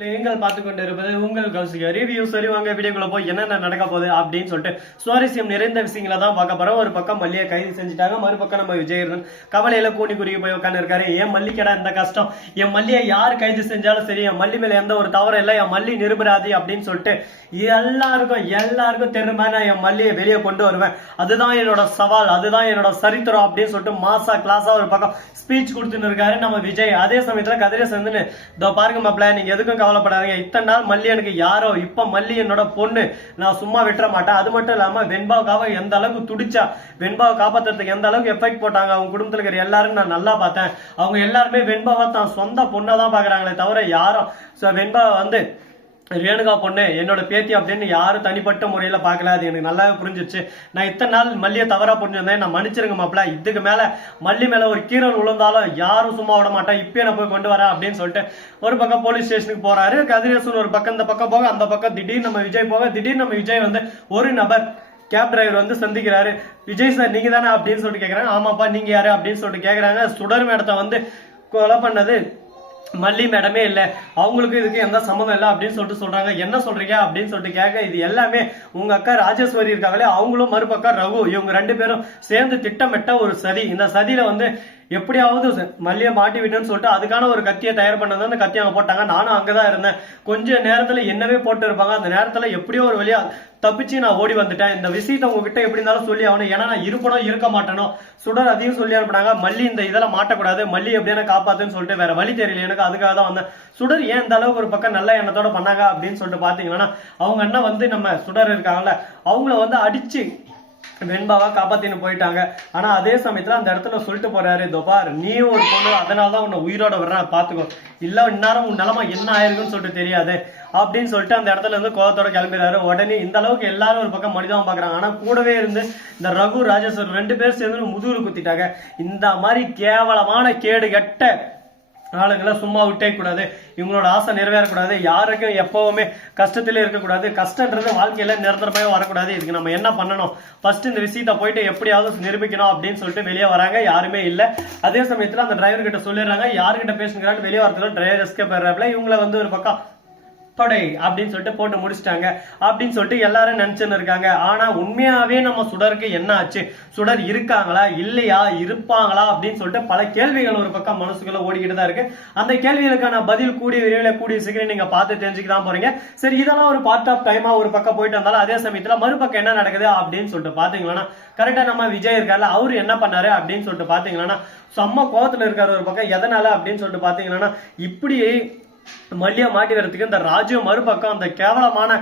நீங்கள் பார்த்து கொண்டு இருப்பது உங்கள் கௌசிகா ரிவ்யூ. சரி வாங்க வீடியோக்குள்ள போய் என்னென்ன நடக்க போகுது அப்படின்னு சொல்லிட்டு சுவாரஸ்யம் நிறைந்த விஷயங்களை தான் பார்க்க போறோம். ஒரு பக்கம் மல்லியை கைது செஞ்சுட்டாங்க, மறுபக்கம் நம்ம விஜயன் கவலையில கூணி குறுகி போய் உட்காந்து இருக்காரு. ஏன் மல்லிக்கடா இந்த கஷ்டம், என் மல்லியை யார் கைது செஞ்சாலும் சரி என் மல்லி மேல எந்த ஒரு தவறும் இல்லை, என் மல்லி நிரபராதி அப்படின்னு சொல்லிட்டு எல்லாருக்கும் தெரியுமா நான் என் மல்லியை வெளியே கொண்டு வருவேன், அதுதான் என்னோட சவால், அதுதான் என்னோட சரித்திரம் அப்படின்னு சொல்லிட்டு மாசா கிளாஸா ஒரு பக்கம் ஸ்பீச் கொடுத்துட்டு இருக்காரு நம்ம விஜய். அதே சமயத்துல கதிரேசன் வந்து இதோ பாருங்க மாப்பிள்ள, நீங்க எதுக்கும் கவலைப்படாதீங்க, இத்தனை நாள் மல்லி எனக்கு யாரோ, இப்ப மல்லி என்னோட பொண்ணு, நான் சும்மா விட்டுற மாட்டேன். அது மட்டும் இல்லாம வெண்பாவுக்காக எந்த அளவுக்கு துடிச்சா, வெண்பாவை காப்பாத்துறதுக்கு எந்த அளவுக்கு எஃபெக்ட் போட்டாங்க அவங்க குடும்பத்துல இருக்கிற எல்லாரும் நான் நல்லா பார்த்தேன். அவங்க எல்லாருமே வெண்பாவை தான் சொந்த பொண்ணை தான் பாக்குறாங்களே தவிர யாரும் வெண்பாவை வந்து ரேணுகா பொண்ணு என்னோட பேத்தி அப்படின்னு யாரும் தனிப்பட்ட முறையில பாக்கல. அது எனக்கு நல்லாவே புரிஞ்சிச்சு. நான் இத்தனை நாள் மல்லியை தவறா புரிஞ்சிருந்தேன், நான் மன்னிச்சிருங்க மாப்பிள்ள. இதுக்கு மேல மல்லி மேல ஒரு கீரல் விழுந்தாலும் யாரும் சும்மா விட மாட்டேன், இப்பயே நான் போய் கொண்டு வரேன் அப்படின்னு சொல்லிட்டு ஒரு பக்கம் போலீஸ் ஸ்டேஷனுக்கு போறாரு. கதிரேசன் ஒரு பக்கம் இந்த பக்கம் போக, அந்த பக்கம் திடீர்னு நம்ம விஜய் போக, திடீர்னு நம்ம விஜய் வந்து ஒரு நபர் கேப் டிரைவர் வந்து சந்திக்கிறாரு. விஜய் சார் நீங்க தானே அப்படின்னு சொல்லிட்டு கேக்குறாங்க. ஆமாப்பா நீங்க யாரு அப்படின்னு சொல்லிட்டு கேக்குறாங்க. சுடர் மேடத்தை வந்து கொலை பண்ணது மல்லி மேடமே இல்ல, அவங்களுக்கு இதுக்கு எந்த சம்மந்தம் இல்லை அப்படின்னு சொல்லிட்டு சொல்றாங்க. என்ன சொல்றீங்க அப்படின்னு சொல்லிட்டு கேட்க, இது எல்லாமே உங்க அக்கா ராஜேஸ்வரி இருக்காங்களே அவங்களும் மறுபக்கா ரகு, இவங்க ரெண்டு பேரும் சேர்ந்து திட்டமிட்ட ஒரு சதி. இந்த சதியில வந்து எப்படியாவது மல்லியை மாட்டி விட்டுன்னு சொல்லிட்டு அதுக்கான ஒரு கத்தியை தயார் பண்ணது, அந்த கத்தியை அவங்க போட்டாங்க. நானும் அங்கதான் இருந்தேன். கொஞ்ச நேரத்துல என்னவே போட்டு இருப்பாங்க. அந்த நேரத்துல எப்படியோ ஒரு வழியா தப்பிச்சு நான் ஓடி வந்துட்டேன். இந்த விஷயத்தை உங்ககிட்ட எப்படி இருந்தாலும் சொல்லி ஆகணும், ஏன்னா நான் இருப்பனோ இருக்க மாட்டேனோ. சுடர் அதையும் சொல்லி அனுப்பினாங்க, மல்லி இந்த இதெல்லாம் மாட்டக்கூடாது, மல்லி எப்படியான காப்பாத்துன்னு சொல்லிட்டு வேற வழி தெரியல எனக்கு, அதுக்காக தான் வந்தேன். சுடர் ஏன் இந்த அளவுக்கு ஒரு பக்கம் நல்ல எண்ணத்தோட பண்ணாங்க அப்படின்னு சொல்லிட்டு பாத்தீங்கன்னா, அவங்க அண்ணன் வந்து நம்ம சுடர் இருக்காங்கல்ல அவங்கள வந்து அடிச்சு வெண்பாவா காப்பாத்தின்னு போயிட்டாங்க. ஆனா அதே சமயத்துல அந்த இடத்துல சொல்லிட்டு போறாரு, தோபார் நீ ஒரு பொண்ணு, அதனாலதான் உன்னை உயிரோட வர்றேன் பாத்துக்கோ, இல்ல இந்நேரம் உன் நிலமா என்ன ஆயிருக்குன்னு சொல்லிட்டு தெரியாது அப்படின்னு சொல்லிட்டு அந்த இடத்துல இருந்து கோவத்தோட கிளம்பிடுறாரு. உடனே இந்த அளவுக்கு எல்லாரும் ஒரு பக்கம் மனிதமா பாக்குறாங்க. ஆனா கூடவே இருந்து இந்த ரகு ராஜேஸ்வர் ரெண்டு பேர் சேர்ந்து முதுகுல குத்திட்டாங்க. இந்த மாதிரி கேவலமான கேடு கெட்ட ஆளுங்களை சும்மா விட்டே கூடாது, இவங்களோட ஆசை நிறைவேறக்கூடாது, யாருக்கும் எப்பவுமே கஷ்டத்திலே இருக்கக்கூடாது, கஷ்டன்றது வாழ்க்கையில நிரந்தரமாவே வரக்கூடாது. இதுக்கு நம்ம என்ன பண்ணணும், ஃபர்ஸ்ட் இந்த விஷயத்த போயிட்டு எப்படியாவது நிரூபிக்கணும் அப்படின்னு சொல்லிட்டு வெளியே வராங்க. யாருமே இல்லை. அதே சமயத்துல அந்த டிரைவர் கிட்ட சொல்லிடுறாங்க, யாருக்கிட்ட பேசுங்கிறான்னு. வெளியே வரதுல டிரைவர் எஸ்கேப் ஆயிடுறாப்ல. இவங்களை வந்து ஒரு பக்கம் தொடை அப்படின்னு சொல்லிட்டு போட்டு முடிச்சிட்டாங்க அப்படின்னு சொல்லிட்டு எல்லாரும் நினைச்சுன்னு இருக்காங்க. ஆனா உண்மையாவே நம்ம சுடருக்கு என்ன ஆச்சு, சுடர் இருக்காங்களா இல்லையா, இருப்பாங்களா அப்படின்னு சொல்லிட்டு பல கேள்விகள் ஒரு பக்கம் மனசுக்குள்ள ஓடிக்கிட்டு தான் இருக்கு. அந்த கேள்விகளுக்கான பதில் கூடிய விரைவில் கூடிய சீக்கிரம் நீங்க பார்த்து தெரிஞ்சுக்க தான் போறீங்க. சரி, இதெல்லாம் ஒரு பார்ட் ஆஃப் டைமா ஒரு பக்கம் போயிட்டு வந்தாலும் அதே சமயத்துல மறுபக்கம் என்ன நடக்குது அப்படின்னு சொல்லிட்டு பாத்தீங்கன்னா, கரெக்டா நம்ம விஜய் இருக்காரு, அவரு என்ன பண்ணாரு அப்படின்னு சொல்லிட்டு பாத்தீங்கன்னா செம்ம கோவத்துல இருக்காரு ஒரு பக்கம். எதனால அப்படின்னு சொல்லிட்டு பாத்தீங்கன்னா, இப்படி மல்லியா மாட்டி வரதுக்கு இந்த ராஜு மறுபக்கம் அந்த கேவலமான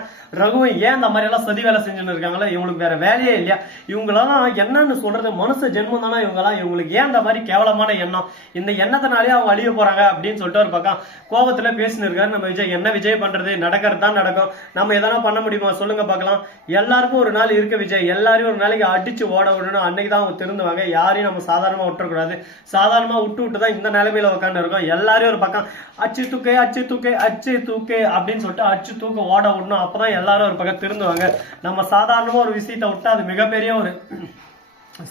ரகுவை ஏன் இந்த மாதிரி எல்லாம் சதி வேலை செஞ்சுன்னு இருக்காங்களா, இவங்களுக்கு வேற வேலையே இல்லையா, இவங்களெல்லாம் என்னன்னு சொல்றது, மனுஷ ஜென்மம் தானே இவங்கெல்லாம், இவங்களுக்கு ஏன் இந்த மாதிரி கேவலமான எண்ணம், இந்த எண்ணத்தினாலே அவங்க அழிய போறாங்க அப்படின்னு சொல்லிட்டு ஒரு பக்கம் கோபத்துல பேசின்னு இருக்காரு நம்ம விஜய். என்ன விஜய் பண்றது, நடக்கிறது தான் நடக்கும், நம்ம எதனா பண்ண முடியுமா சொல்லுங்க பார்க்கலாம். எல்லாருக்கும் ஒரு நாள் இருக்கு விஜய், எல்லாரையும் ஒரு நாளைக்கு அடிச்சு ஓட விடணும், அன்னைக்கு தான் அவங்க திருந்துவாங்க. யாரையும் நம்ம சாதாரணமா விட்டுறக்கூடாது, சாதாரணமா விட்டு தான் இந்த நிலைமையில உட்காந்து இருக்கோம். எல்லாரையும் ஒரு பக்கம் அச்சு தூக்கே அப்படின்னு சொல்லிட்டு அச்சு தூக்க ஓட விடணும், அப்பதான் எல்லாரும் ஒரு பக்கம் திருந்துவாங்க. நம்ம சாதாரணமா ஒரு விஷயத்தை விட்டா அது மிகப்பெரிய ஒரு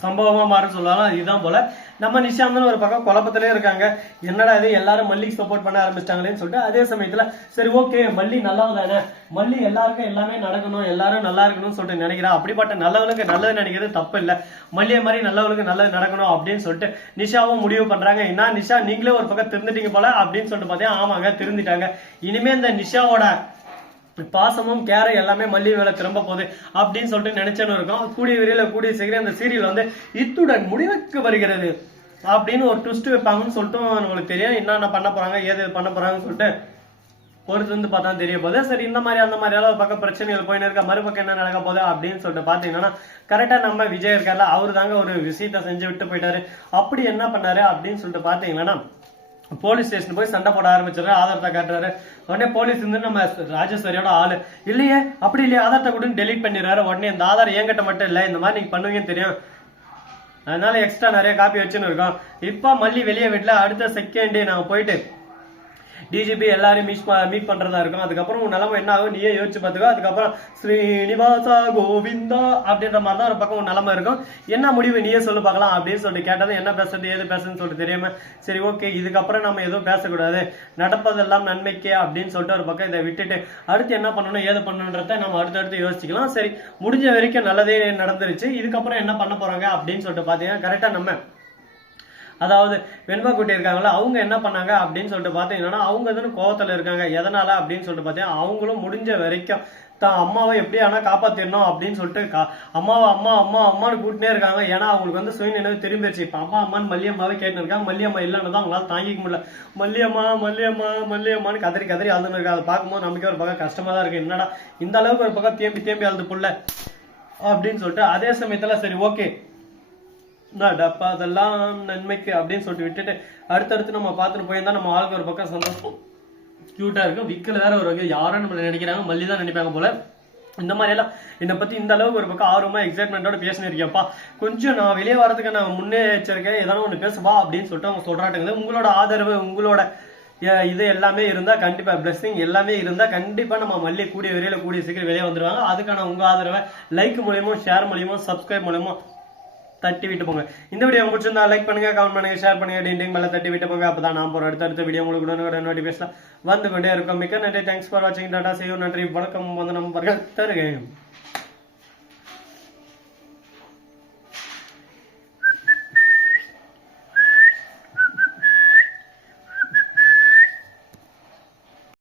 சம்பவமா மாறும் சொல்லலாம். இதுதான் போல நம்ம நிஷாந்தன் ஒரு பக்கம் குழப்பத்திலே இருக்காங்க. என்னடா இது எல்லாரும் மல்லிக்கு சப்போர்ட் பண்ண ஆரம்பிச்சிட்டாங்களேன்னு சொல்லிட்டு அதே சமயத்துல சரி ஓகே மல்லி நல்லவங்க தானே, மல்லி எல்லாருக்கும் எல்லாமே நடக்கணும், எல்லாரும் நல்லா இருக்கணும்னு சொல்லிட்டு நினைக்கிறேன். அப்படிப்பட்ட நல்லவளுக்கு நல்லது நினைக்கிறது தப்பு இல்லை, மல்லிய மாதிரி நல்லவளுக்கு நல்லது நடக்கணும் அப்படின்னு சொல்லிட்டு நிஷாவும் முடிவு பண்றாங்க. என்ன நிஷா நீங்களே ஒரு பக்கம் திருந்துட்டீங்க போல அப்படின்னு சொல்லிட்டு பார்த்தேன். ஆமாங்க திருந்திட்டாங்க. இனிமே இந்த நிஷாவோட பாசமும் கேர எல்லாமே மல்லி வேலை திரும்ப போகுது அப்படின்னு சொல்லிட்டு நினைச்சேன்னு இருக்கோம். கூடிய விரைவில் கூடிய சீக்கிரம் அந்த சீரியல் வந்து இத்துடன் முடிவுக்கு வருகிறது அப்படின்னு ஒரு ட்விஸ்ட் வைப்பாங்கன்னு சொல்லிட்டு நம்மளுக்கு தெரியும். என்னென்ன பண்ண போறாங்க ஏது பண்ண போறாங்கன்னு சொல்லிட்டு பொறுத்து வந்து பார்த்தா தெரிய போகுது. சரி, இந்த மாதிரி அந்த மாதிரி ஏதாவது பக்கம் பிரச்சனைகள் போயின்னு இருக்க, மறுபக்கம் என்ன நடக்க போகுது அப்படின்னு சொல்லிட்டு பாத்தீங்கன்னா கரெக்டா நம்ம விஜய் இருக்கார்ல அவரு தாங்க ஒரு விஷயத்த செஞ்சு விட்டு போயிட்டாரு. அப்படி என்ன பண்ணாரு அப்படின்னு சொல்லிட்டு பாத்தீங்கன்னா போலீஸ் ஸ்டேஷன் போய் சண்டை போட ஆரம்பிச்சாரு, ஆதாரத்தை காட்டுறாரு. உடனே போலீஸ் வந்து நம்ம ராஜேஸ்வரியோட ஆளு இல்லையே அப்படி இல்லையே ஆதாரத்தை கூட டெலீட் பண்ணிடுறாரு. உடனே இந்த ஆதாரம் என்கிட்ட மட்டும் இல்லை, இந்த மாதிரி நீங்க பண்ணுவீங்கன்னு தெரியும், அதனால எக்ஸ்ட்ரா நிறைய காப்பி வச்சுன்னு இருக்கோம். இப்ப மல்லி வெளியே வீட்டுல அடுத்த செகண்டே நாங்க போயிட்டு டிஜிபி எல்லாரையும் மீட் பண்றதா இருக்கும். அதுக்கப்புறம் உன் நிலைமை என்ன ஆகும் நீயே யோசிச்சு பார்த்துக்கோ. அதுக்கப்புறம் ஸ்ரீனிவாசா கோவிந்தா அப்படின்ற மாதிரி தான் ஒரு பக்கம் உன் நிலைமை இருக்கும். என்ன முடிவு நீயே சொல்லு பார்க்கலாம் அப்படின்னு சொல்லிட்டு கேட்டது. என்ன பேசுறது ஏது பேசுன்னு சொல்லிட்டு தெரியாம சரி ஓகே இதுக்கப்புறம் நம்ம எதுவும் பேசக்கூடாது, நடப்பதெல்லாம் நன்மைக்கே அப்படின்னு சொல்லிட்டு ஒரு பக்கம் இதை விட்டுட்டு அடுத்து என்ன பண்ணணும் ஏது பண்ணணுன்றத நம்ம அடுத்தடுத்து யோசிச்சுக்கலாம். சரி முடிஞ்ச வரைக்கும் நல்லதே நடந்துருச்சு, இதுக்கப்புறம் என்ன பண்ண போறாங்க அப்படின்னு சொல்லிட்டு பாத்தீங்கன்னா கரெக்டா நம்ம அதாவது வெண்பா குட்டி இருக்காங்களா அவங்க என்ன பண்ணாங்க அப்படின்னு சொல்லிட்டு பாத்தீங்கன்னா அவங்க தான் கோவத்துல இருக்காங்க. எதனால அப்படின்னு சொல்லிட்டு பாத்தீங்கன்னா அவங்களும் முடிஞ்ச வரைக்கும் தான் அம்மாவை எப்படி ஆனா காப்பாத்திடணும் அப்படின்னு சொல்லிட்டு அம்மாவை அம்மா அம்மா அம்மான்னு கூட்டினே இருக்காங்க. ஏன்னா அவங்களுக்கு வந்து சுயநினைவு திரும்பிடுச்சு. இப்ப அம்மா அம்மான்னு மல்லியம்மாவே கேட்டு இருக்காங்க. மல்லியம்மா இல்லைன்னு தான் அவங்களால தாங்கிக்க முடியல. மல்லியம்மா மல்லியம்மா மல்லியம்மான்னு கதறி கதறி அழுதுன்னு இருக்காங்க. அதை பார்க்கும்போது நமக்கே ஒரு பக்கம் கஷ்டமா தான் இருக்கு. என்னடா இந்த அளவுக்கு ஒரு பக்கம் தேம்பி தேம்பி அழுது புள்ள அப்படின்னு சொல்லிட்டு அதே சமயத்துல சரி ஓகே டப்பா அதெல்லாம் நன்மைக்கு அப்படின்னு சொல்லிட்டு விட்டுட்டு அடுத்தடுத்து நம்ம பார்த்துட்டு போயிருந்தா நம்ம ஆளுக்கு ஒரு பக்கம் சந்தோஷம் கியூட்டா இருக்கும். விக்கல வேற ஒரு வகை யாரும் நம்மள நினைக்கிறாங்க மல்லி தான் நினைப்பாங்க போல. இந்த மாதிரி எல்லாம் என்னை பத்தி இந்த அளவுக்கு ஒரு பக்கம் ஆர்வமா எக்ஸைட்மெண்டோட பேசினிருக்கேன்ப்பா. கொஞ்சம் நான் வெளியே வரதுக்கு நான் முன்னெச்சரிக்கை ஏதாவது ஒண்ணு பேசுவா அப்படின்னு சொல்லிட்டு அவங்க சொல்றாட்டுங்க. உங்களோட ஆதரவு உங்களோட இது எல்லாமே இருந்தா கண்டிப்பா பிளஸிங் எல்லாமே இருந்தா கண்டிப்பா நம்ம மல்லி கூடிய விரையில கூடிய சீக்கிரம் வெளியே வந்துருவாங்க. அதுக்கான உங்க ஆதரவை லைக் மூலியமோ ஷேர் மூலியமோ சப்ஸ்கிரைப் மூலியமோ தட்டி விட்டு போங்க. இந்த வீடியோ பிடிச்சிருந்தா லைக் பண்ணுங்க, கமெண்ட் பண்ணுங்க, ஷேர் பண்ணுங்க, டிண்டிங் மேல தட்டி விட்டு போங்க. அப்பதான் நான் போற அடுத்த வீடியோ உங்களுக்கு நோட்டிபிகேஷன் வந்து கொண்டே இருக்கும். மிக்க நன்றி. தேங்க்ஸ் ஃபார் வாட்சிங். Tata, see you. நன்றி, வணக்கம், வந்தனம், தருகிறேன்.